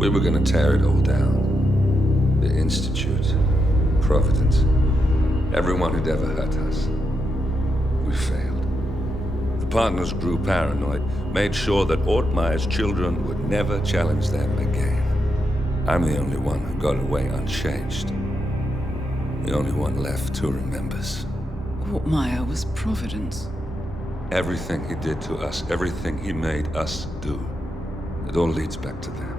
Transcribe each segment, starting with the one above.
We were gonna tear it all down. The Institute, Providence, everyone who'd ever hurt us. We failed. The partners grew paranoid, made sure that Ortmeyer's children would never challenge them again. I'm the only one who got away unchanged. The only one left who remembers. Ortmeyer was Providence. Everything he did to us, everything he made us do, it all leads back to them.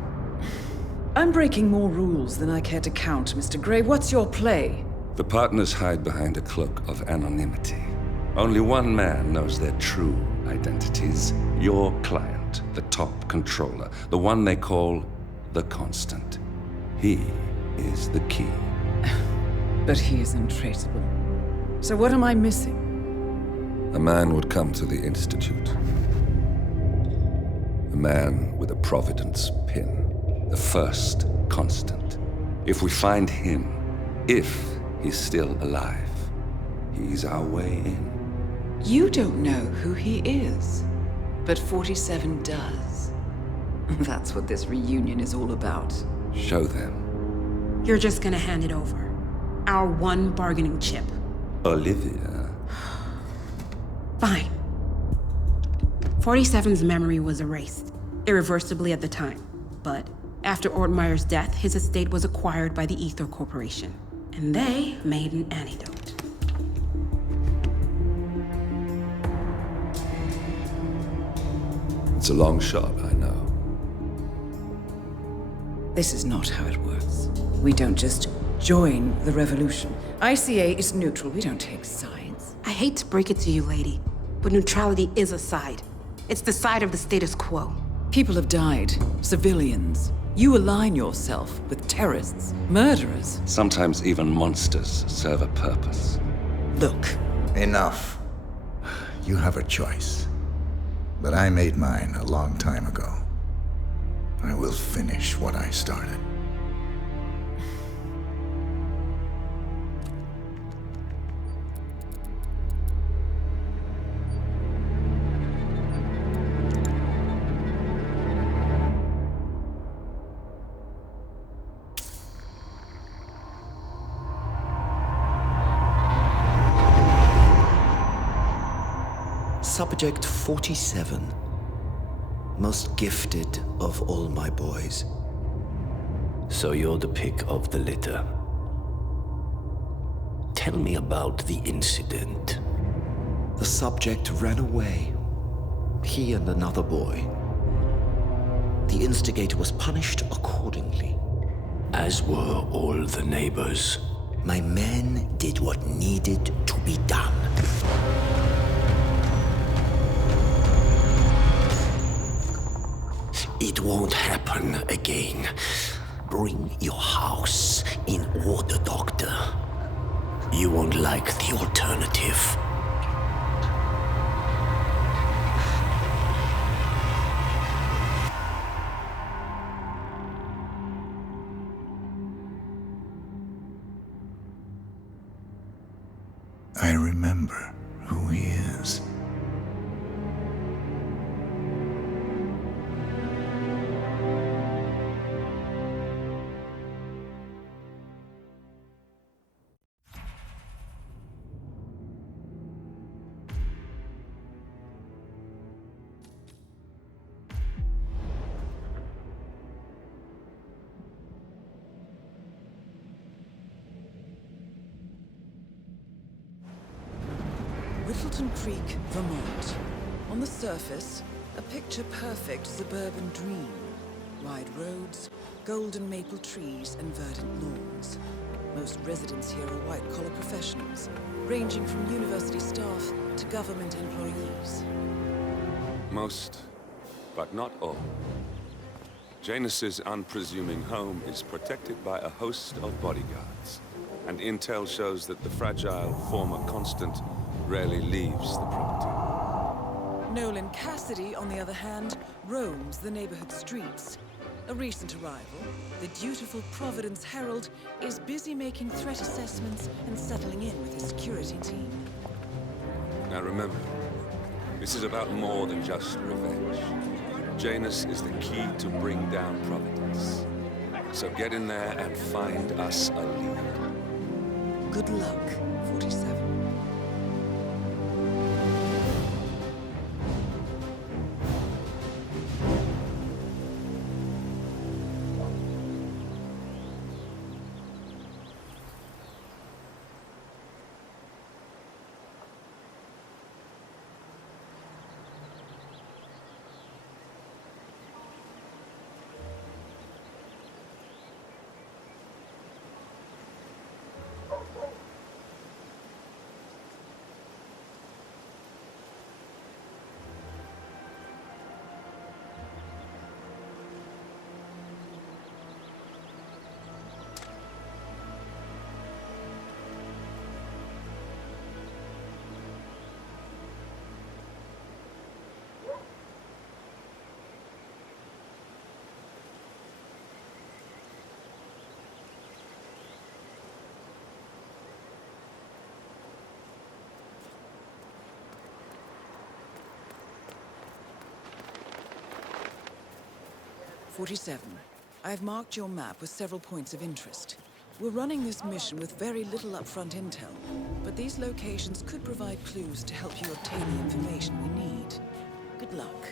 I'm breaking more rules than I care to count, Mr. Gray. What's your play? The partners hide behind a cloak of anonymity. Only one man knows their true identities. Your client, the top controller, the one they call the Constant. He is the key. But he is untraceable. So what am I missing? A man would come to the Institute. A man with a Providence pin. The first Constant. If we find him, if he's still alive, he's our way in. You don't know who he is, but 47 does. That's what this reunion is all about. Show them. You're just gonna hand it over. Our one bargaining chip. Olivia. Fine. 47's memory was erased, irreversibly at the time. But after Ortmeyer's death, his estate was acquired by the Ether Corporation. And they made an antidote. It's a long shot, I know. This is not how it works. We don't just join the revolution. ICA is neutral. We don't take sides. I hate to break it to you, lady, but neutrality is a side. It's the side of the status quo. People have died. Civilians. You align yourself with terrorists, murderers. Sometimes even monsters serve a purpose. Look. Enough. You have a choice. But I made mine a long time ago. I will finish what I started. Subject 47. Most gifted of all my boys. So you're the pick of the litter. Tell me about the incident. The subject ran away. He and another boy. The instigator was punished accordingly. As were all the neighbors. My men did what needed to be done. It won't happen again. Bring your house in order, Doctor. You won't like the alternative. I remember who he is. Whittleton Creek, Vermont. On the surface, a picture-perfect suburban dream. Wide roads, golden maple trees, and verdant lawns. Most residents here are white-collar professionals, ranging from university staff to government employees. Most, but not all. Janus's unpresuming home is protected by a host of bodyguards, and intel shows that the fragile former Constant rarely leaves the property. Nolan Cassidy, on the other hand, roams the neighborhood streets. A recent arrival, the dutiful Providence Herald is busy making threat assessments and settling in with his security team. Now remember, this is about more than just revenge. Janus is the key to bring down Providence. So get in there and find us a lead. Good luck, 47. "47. I've marked your map with several points of interest. We're running this mission with very little upfront intel, but these locations could provide clues to help you obtain the information we need. Good luck."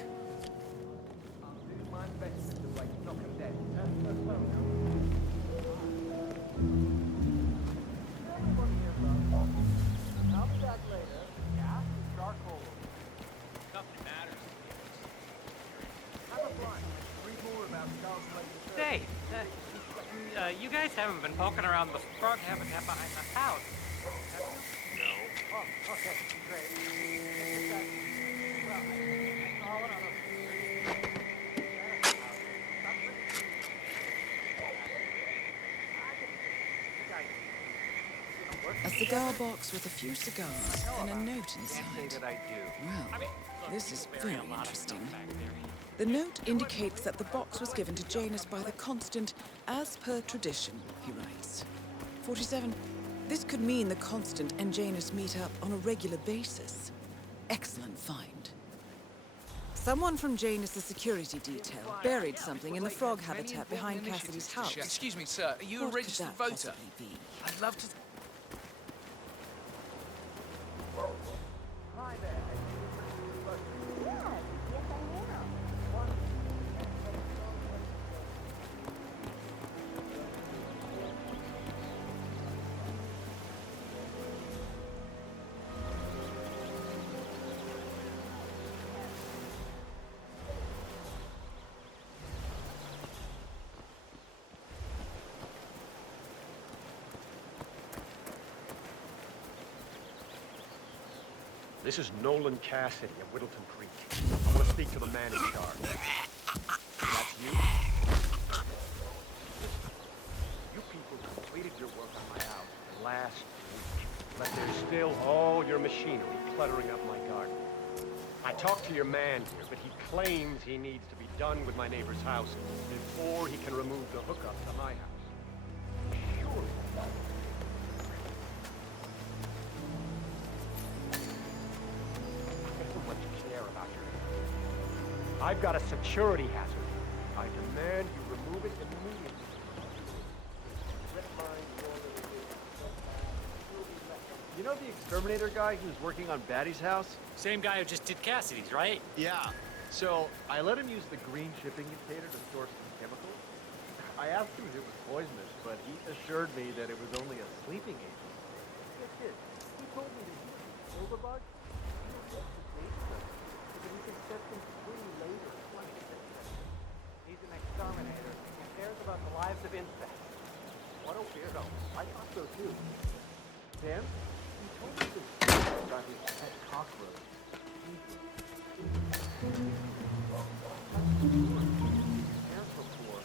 Say, you guys haven't been poking around the frog habitat behind the house, have you? No. Oh, okay, great. A cigar box with a few cigars and a note inside. That I do. Well, this is very interesting. The note indicates that the box was given to Janus by the Constant, as per tradition, he writes. 47. This could mean the Constant and Janus meet up on a regular basis. Excellent find. Someone from Janus' security detail buried something in the frog habitat behind Cassidy's house. Excuse me, sir. Are you a What could registered that voter? possibly be? I'd love to... This is Nolan Cassidy of Whittleton Creek. I want to speak to the man in charge. That's you? You people completed your work on my house last week, but there's still all your machinery cluttering up my garden. I talked to your man here, but he claims he needs to be done with my neighbor's house before he can remove the hookup to my house. Surely. I've got a security hazard. I demand you remove it immediately. You know the exterminator guy who's working on Batty's house? Same guy who just did Cassidy's, right? Yeah. So I let him use the green shipping container to store some chemicals. I asked him if it was poisonous, but he assured me that it was only a sleeping agent. Yes, he told me that he was overbug. He can set them free later. He's an exterminator. He cares about the lives of insects. What a weirdo. I thought so too. Sam, he told me this about his pet cockroach. Parents before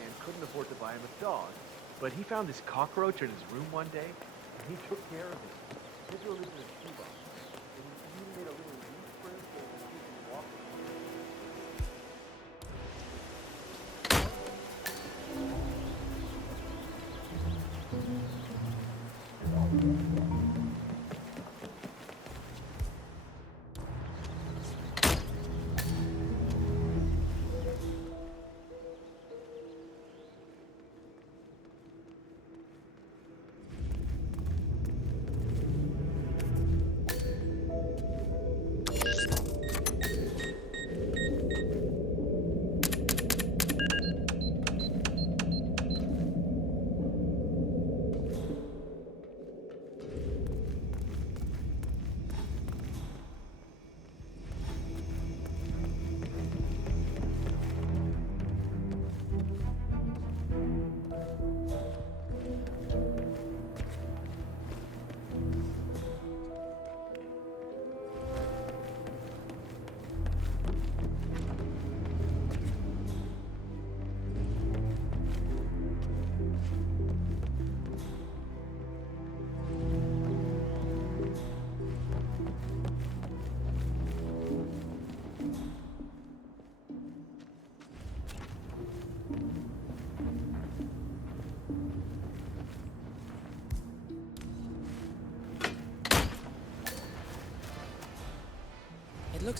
and couldn't afford to buy him a dog. But he found this cockroach in his room one day, and he took care of it. Literally in a shoebox. And he made a little U-print so he could walk it.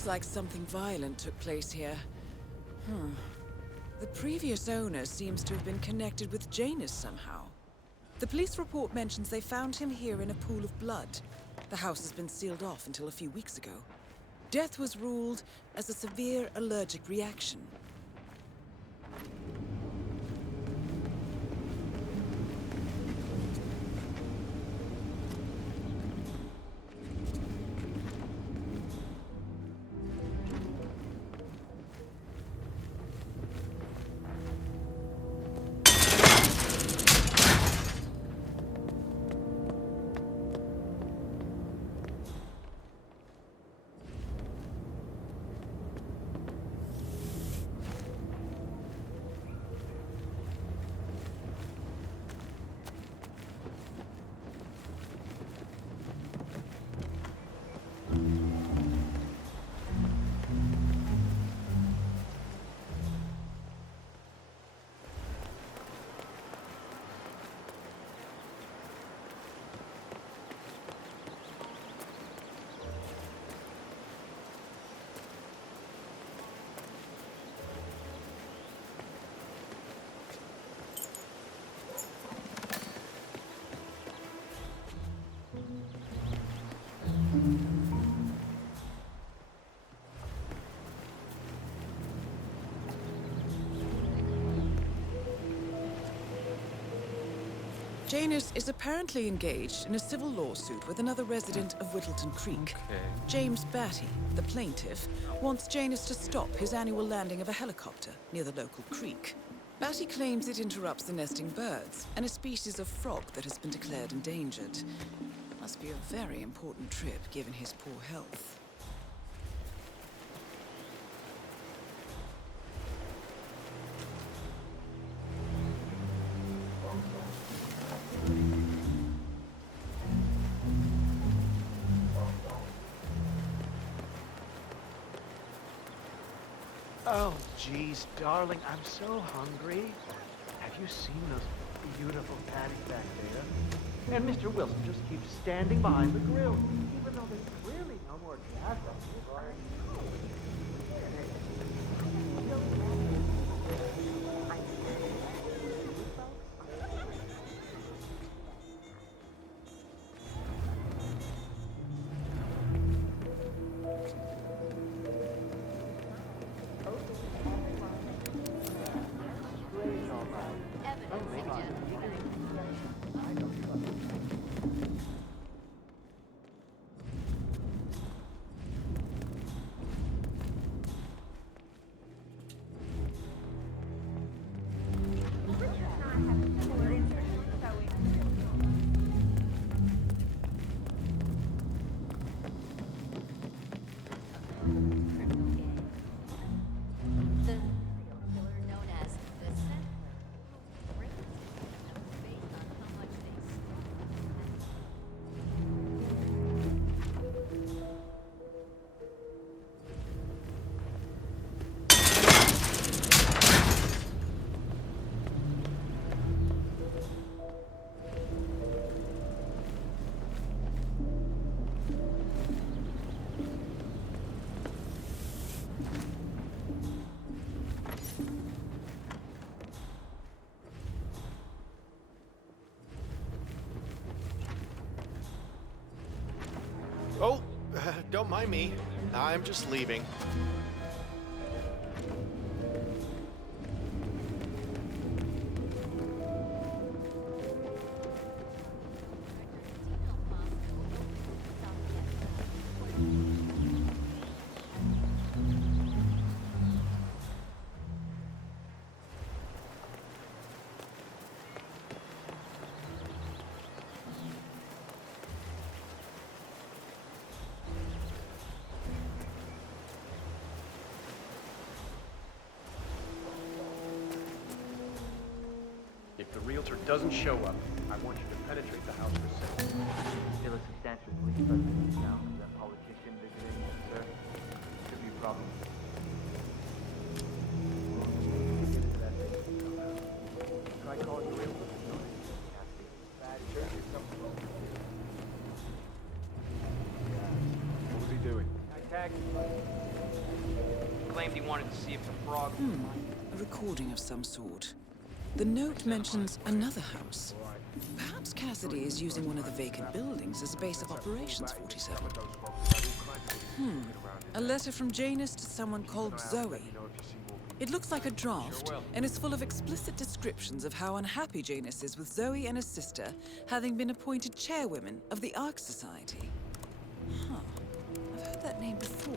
Looks like something violent took place here. The previous owner seems to have been connected with Janus somehow. The police report mentions they found him here in a pool of blood. The house has been sealed off until a few weeks ago. Death was ruled as a severe allergic reaction. Janus is apparently engaged in a civil lawsuit with another resident of Whittleton Creek. Okay. James Batty, the plaintiff, wants Janus to stop his annual landing of a helicopter near the local creek. Batty claims it interrupts the nesting birds and a species of frog that has been declared endangered. Must be a very important trip given his poor health. Oh, geez, darling, I'm so hungry. Have you seen those beautiful patties back there? And Mr. Wilson just keeps standing behind the grill, even though there's clearly no more gas up here. Oh, don't mind me. I'm just leaving. If the realtor doesn't show up, I want you to penetrate the house for sale. Still a substantial police presence in town. Is that politician visiting, sir? Could be a problem. Get into that basement somehow. Try calling the realtor. Bad, sure, there's something wrong. What was he doing? I tagged him. claimed he wanted to see if the frog... A recording of some sort. The note mentions another house. Perhaps Cassidy is using one of the vacant buildings as a base of operations, 47. A letter from Janus to someone called Zoe. It looks like a draft, and is full of explicit descriptions of how unhappy Janus is with Zoe and his sister having been appointed chairwomen of the Ark Society. Huh. I've heard that name before.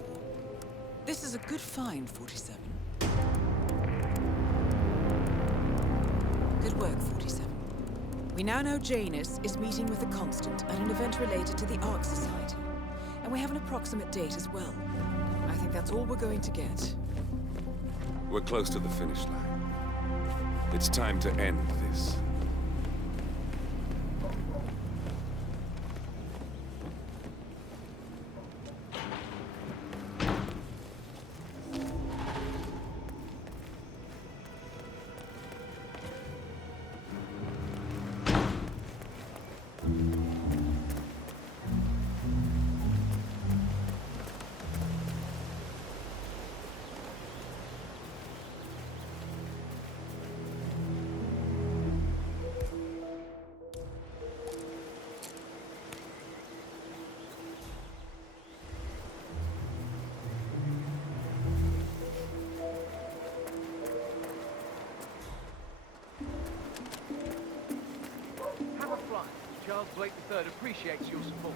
This is a good find, 47. Good work, 47. We now know Janus is meeting with the Constant at an event related to the Ark Society. And we have an approximate date as well. I think that's all we're going to get. We're close to the finish line. It's time to end this. Charles Blake III appreciates your support.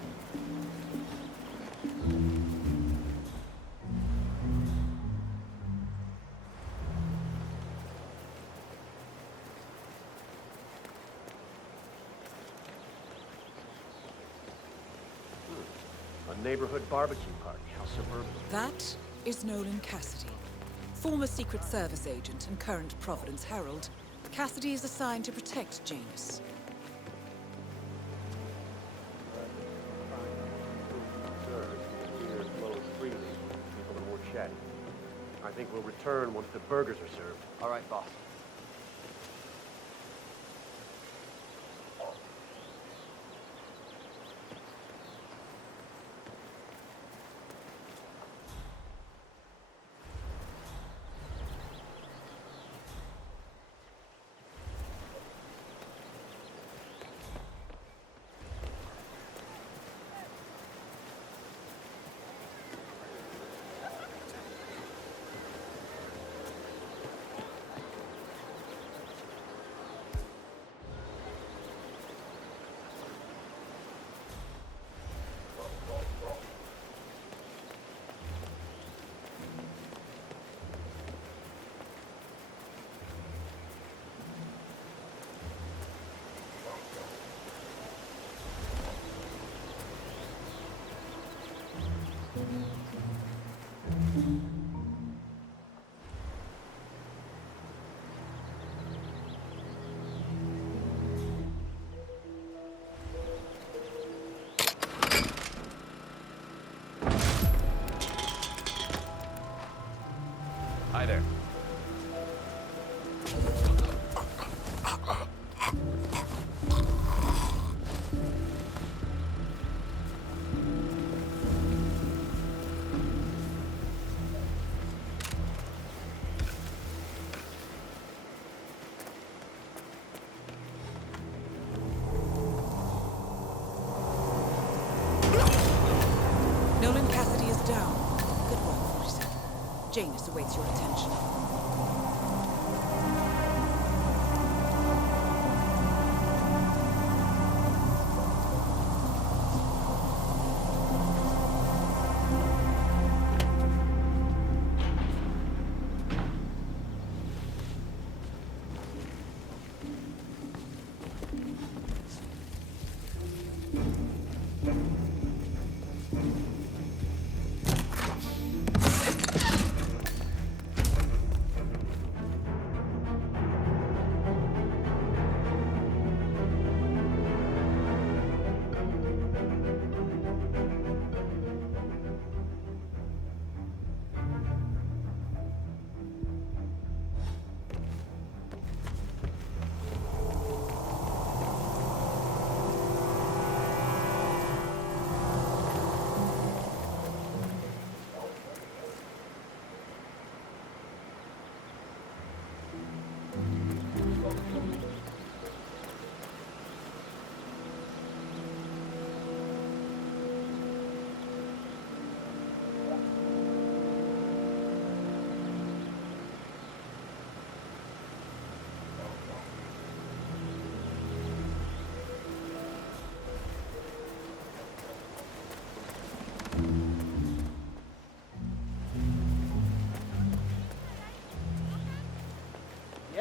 A neighborhood barbecue party. How suburban. That is Nolan Cassidy, former Secret Service agent and current Providence Herald. Cassidy is assigned to protect Janus. I think we'll return once the burgers are served. All right, boss. Hi there. Nolan Cassidy is down. Good work, 47. Janus awaits your attention.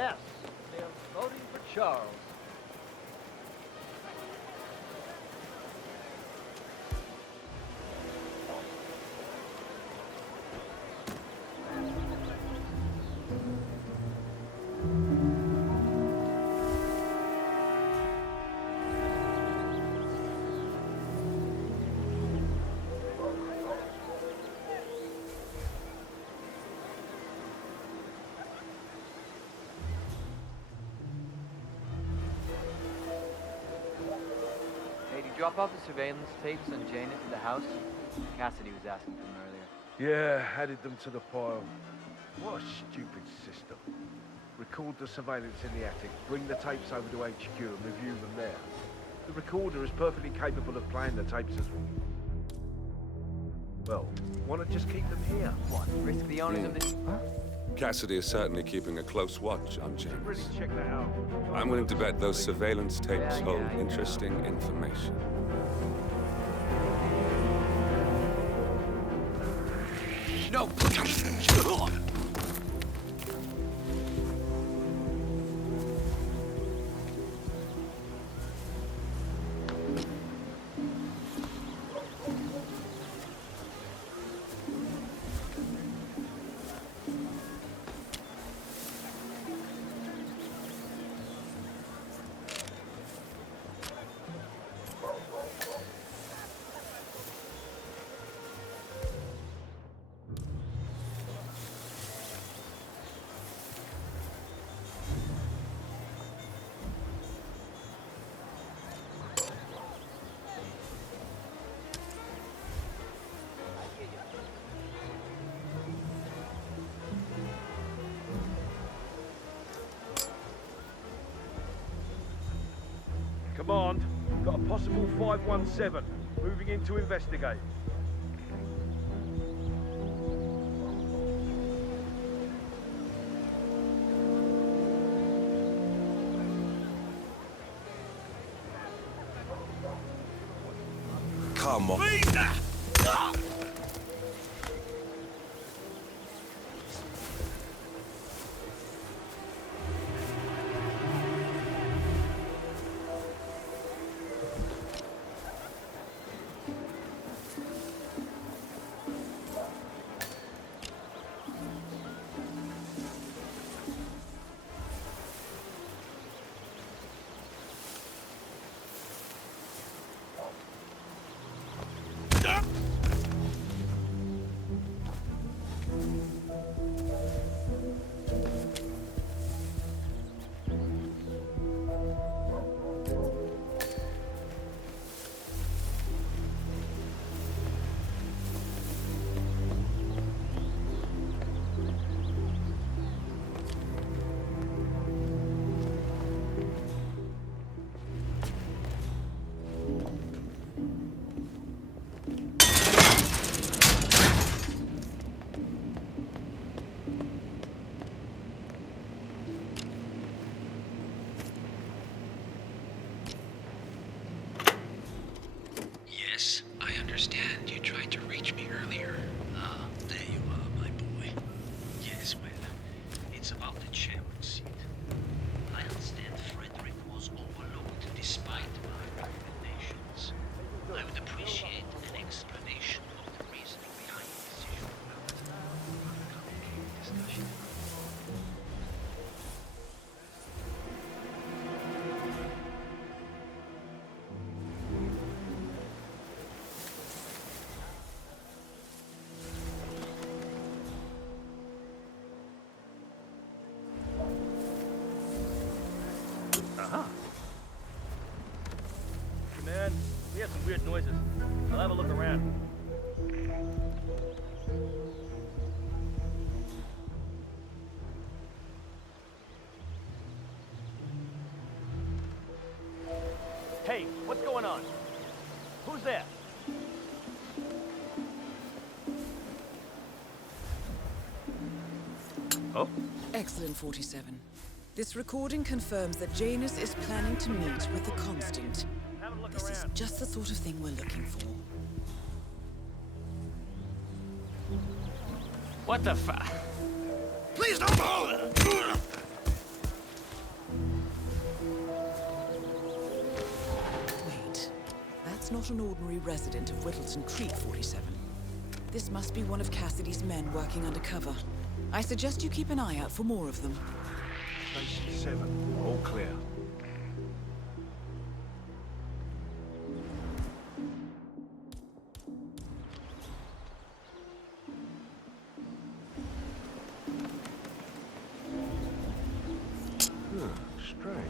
Yes, they are voting for Charles. Drop off the surveillance tapes on Janus at the house? Cassidy was asking for them earlier. Yeah, added them to the pile. What a stupid system. Record the surveillance in the attic, bring the tapes over to HQ and review them there. The recorder is perfectly capable of playing the tapes as well. Well, why not just keep them here? What, risk the owners of this? Huh? Cassidy is certainly keeping a close watch on James. Really check that out. I'm willing to bet those surveillance tapes hold interesting information. No! Command, got a possible 517, moving in to investigate. Come on. Yes, I understand. You tried to reach me earlier. Ah, there you are, my boy. Yes, well, it's about the chairman's seat. I understand Frederick was overlooked despite my recommendations. I would appreciate an explanation of the reasoning behind the decision. Discussion. Man, we have some weird noises. I'll have a look around. Hey, what's going on? Who's there? Oh? Excellent, 47. This recording confirms that Janus is planning to meet with the Constant. Have a look This is around. just the sort of thing we're looking for. What the fuck? Please don't bother! not an ordinary resident of Whittleton Creek, 47. This must be one of Cassidy's men working undercover. I suggest you keep an eye out for more of them. Station 7, all clear. Strange.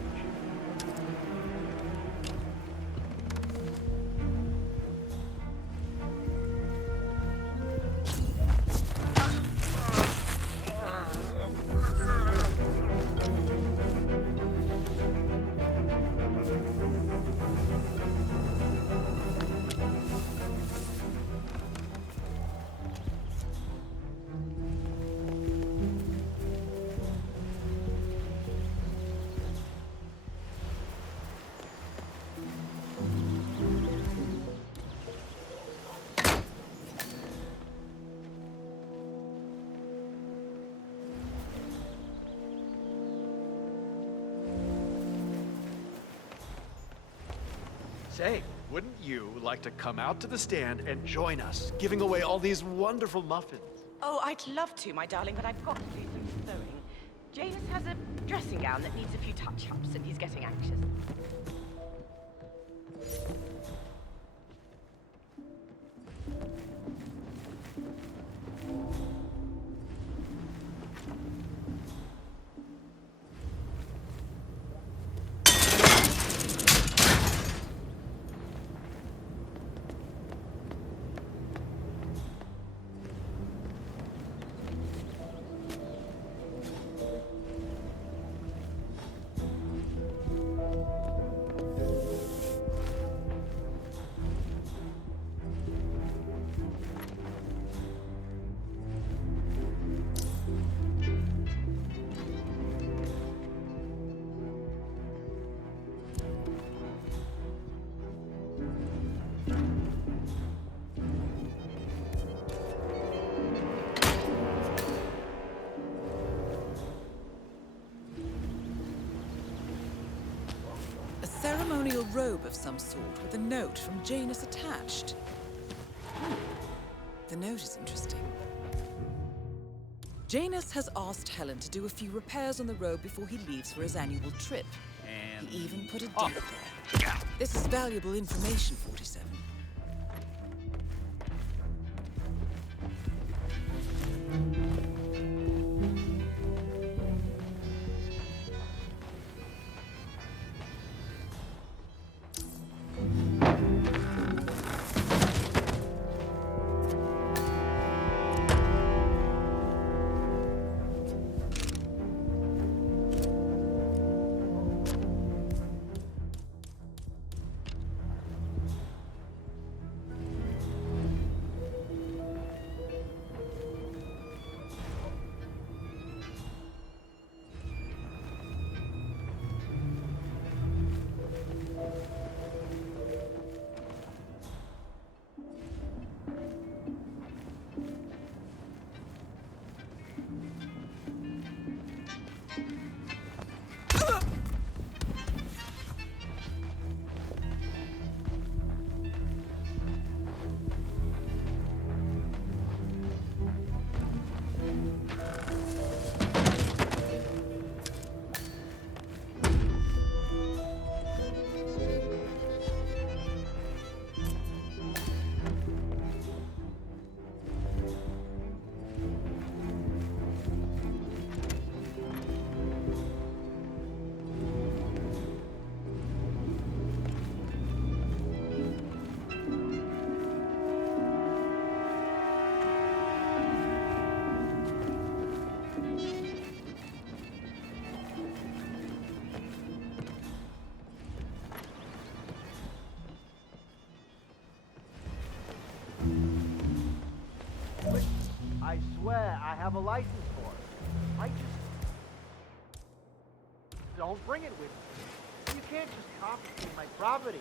Say, wouldn't you like to come out to the stand and join us, giving away all these wonderful muffins? Oh, I'd love to, my darling, but I've got to do some sewing. Janus has a dressing gown that needs a few touch-ups, and he's getting anxious. Ceremonial robe of some sort with a note from Janus attached. The note is interesting. Janus has asked Helen to do a few repairs on the robe before he leaves for his annual trip. And he even put a date there. This is valuable information, 47. I swear I have a license for it. I just don't bring it with me. You can't just confiscate my property.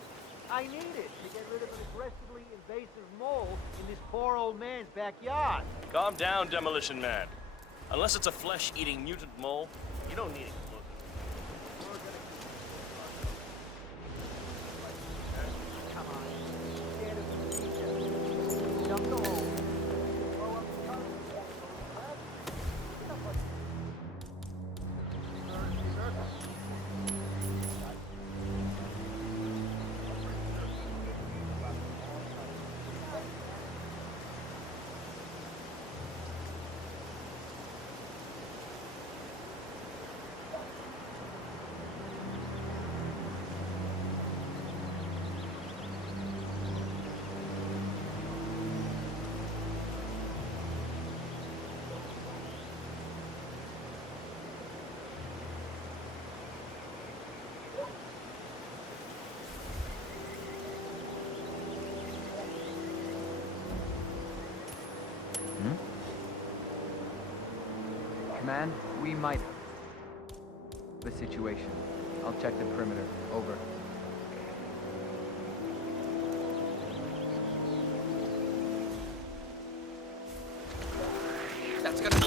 I need it to get rid of an aggressively invasive mole in this poor old man's backyard. Calm down, Demolition Man. Unless it's a flesh-eating mutant mole, you don't need it. Come on. Command, we might have the situation. I'll check the perimeter. Over. That's gonna...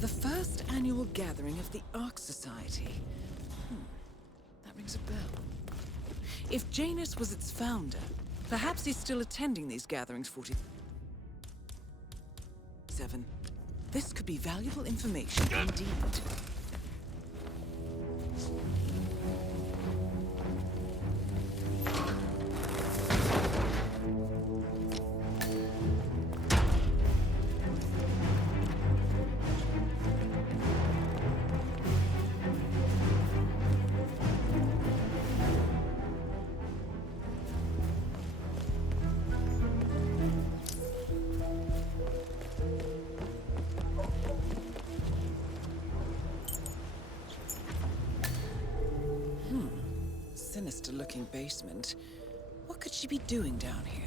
The first annual gathering of the Ark Society. That rings a bell. If Janus was its founder, perhaps he's still attending these gatherings 47. This could be valuable information indeed. Sinister-looking basement. What could she be doing down here?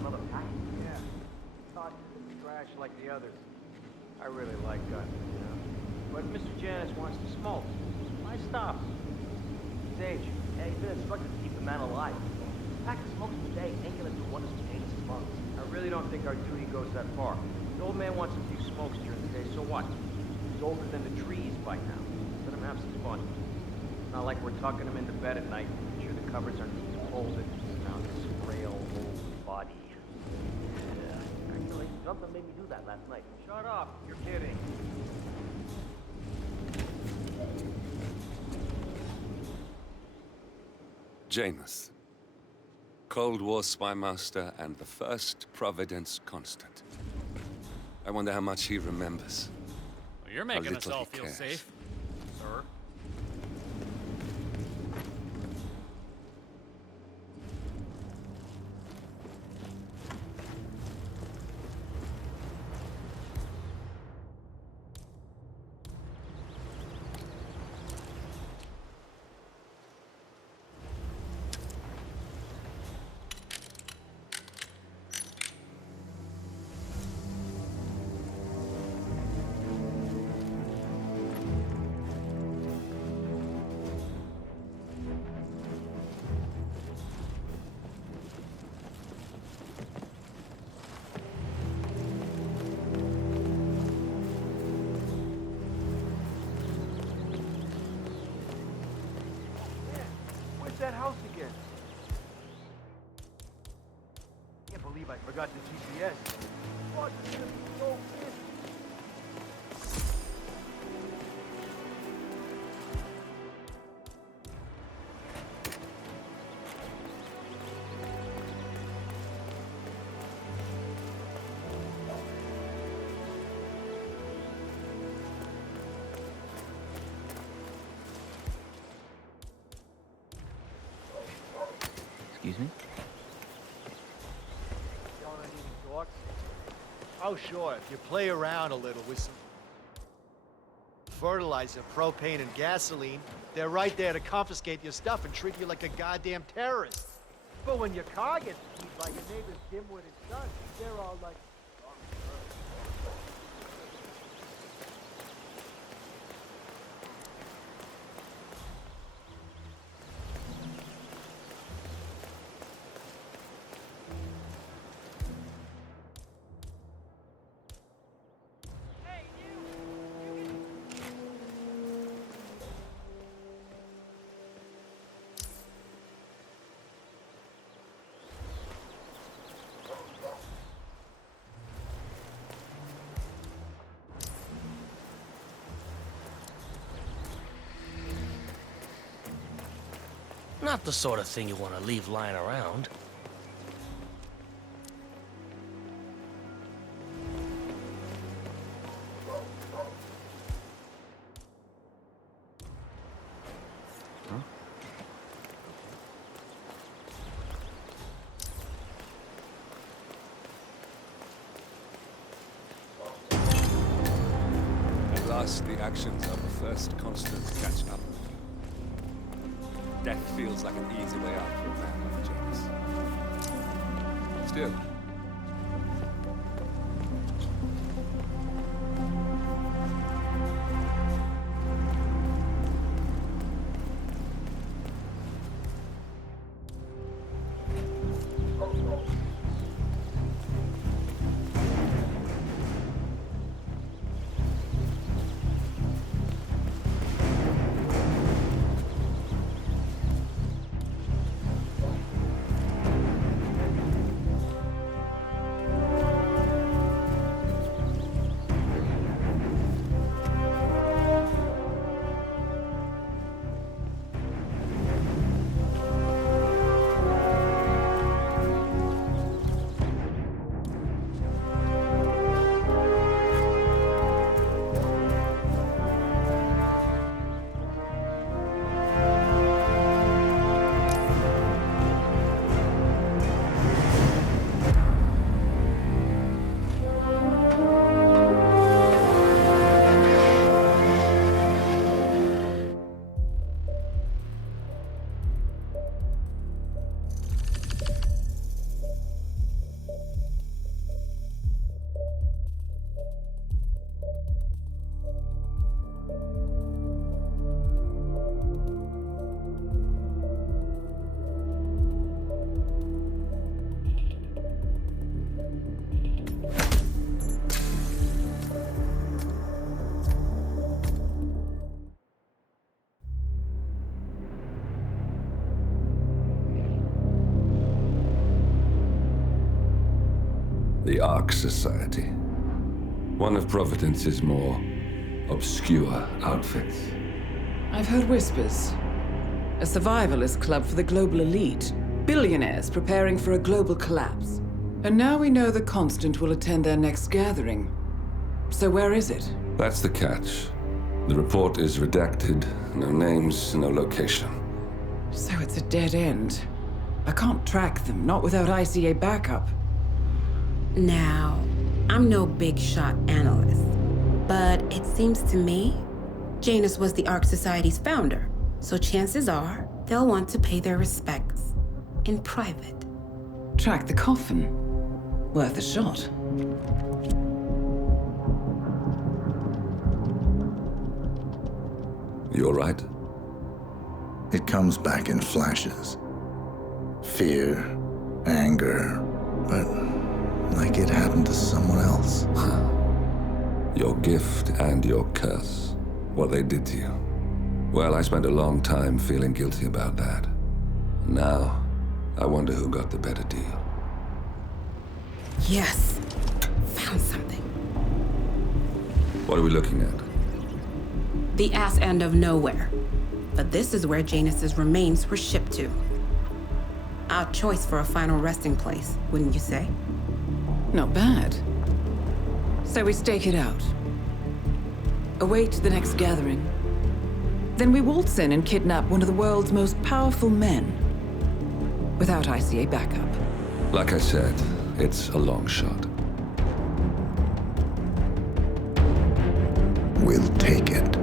Another pack? Yeah. Thought trash like the others. I really like guns, you know. But Mr. Janus wants to smoke. Why stop? Sage, yeah, he's been instructed to keep the man alive. A pack of smokes a day ain't gonna do wonders for Janus' lungs. I really don't think our duty goes that far. The old man wants a few smokes during the day, so what? He's older than the trees by now. Let him have some fun. It's not like we're tucking him into bed at night, making sure the covers aren't folded around his frail old body. Actually, something made me do that last night. Shut up! You're kidding. Janus. Cold War spymaster and the first Providence constant. I wonder how much he remembers. Well, you're making us little all he feel cares. safe, sir. believe I forgot the GPS. What? It's gonna be so busy. Excuse me? Y'all not eating dogs? Oh, sure. If you play around a little with some fertilizer, propane, and gasoline, they're right there to confiscate your stuff and treat you like a goddamn terrorist. But when your car gets keyed by your neighbor's dim-witted son, they're all like, Not the sort of thing you want to leave lying around. At last, the actions of the first constant catch up. Death feels like an easy way out for a man like James. Still, the Ark Society. One of Providence's more obscure outfits. I've heard whispers. A survivalist club for the global elite. Billionaires preparing for a global collapse. And now we know the Constant will attend their next gathering. So where is it? That's the catch. The report is redacted. No names, no location. So it's a dead end. I can't track them, not without ICA backup. Now, I'm no big shot analyst, but it seems to me Janus was the Ark Society's founder, so chances are they'll want to pay their respects in private. Track the coffin. Worth a shot. You all right? It comes back in flashes. Fear, anger, but like it happened to someone else. Your gift and your curse. What they did to you. Well, I spent a long time feeling guilty about that. Now, I wonder who got the better deal. Yes. Found something. What are we looking at? The ass end of nowhere. But this is where Janus's remains were shipped to. Our choice for a final resting place, wouldn't you say? Not bad. So we stake it out. Await the next gathering. Then we waltz in and kidnap one of the world's most powerful men. Without ICA backup. Like I said, it's a long shot. We'll take it.